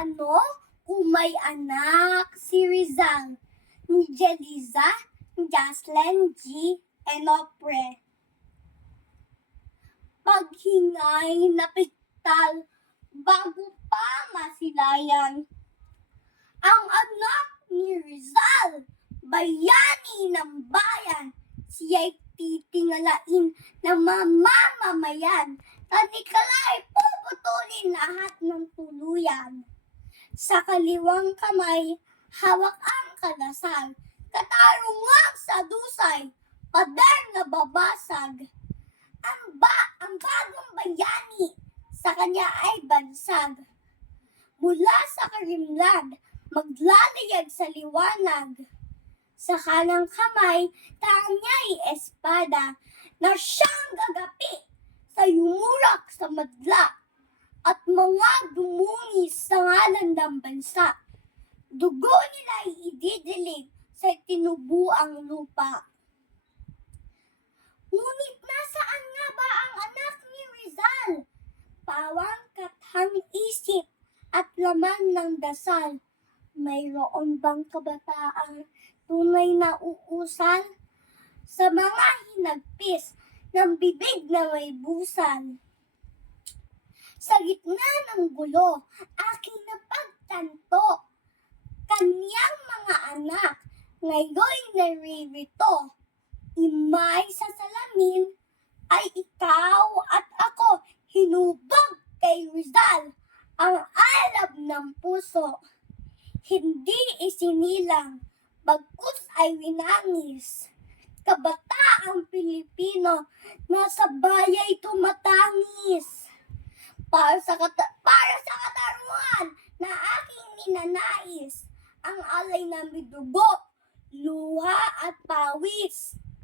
Ano kung may anak si Rizal, ni Jeliza, ni Jaslyn G. Enopre. Paghingay na piktal bago pa masilayan. Ang anak ni Rizal, bayani ng bayan, siya'y titingalain ng mamamayan. Tanikala'y puputulin lahat ng tuluyan. Sa kaliwang kamay, hawak ang kadasal. Katarungan sa dusay, pader na babasag. Ang bagong bayani, sa kanya ay bansag. Mula sa karimlan, maglalayag sa liwanag. Sa kanang kamay, tanya'y espada, na siyang gagapi sa yumurak sa madla at mga dumungis sa ngalan ng bansa. Dugo nila'y ididilig sa tinubuang lupa. Ngunit nasaan nga ba ang anak ni Rizal? Pawang kathang isip at laman ng dasal. Mayroon bang kabataang tunay na uusal? Sa mga hinagpis ng bibig na may busal. Sa gitna ng gulo, aking napagtanto, kanyang mga anak ngayon naririto. Imay sa salamin ay ikaw at ako, hinubog kay Rizal ang alab ng puso. Hindi isinilang, bagkus ay winangis. Kabataang Pilipino na sa bayay tumatangis. Para sa katarungan na aking ninanais, ang alay na may dugo, luha at pawis.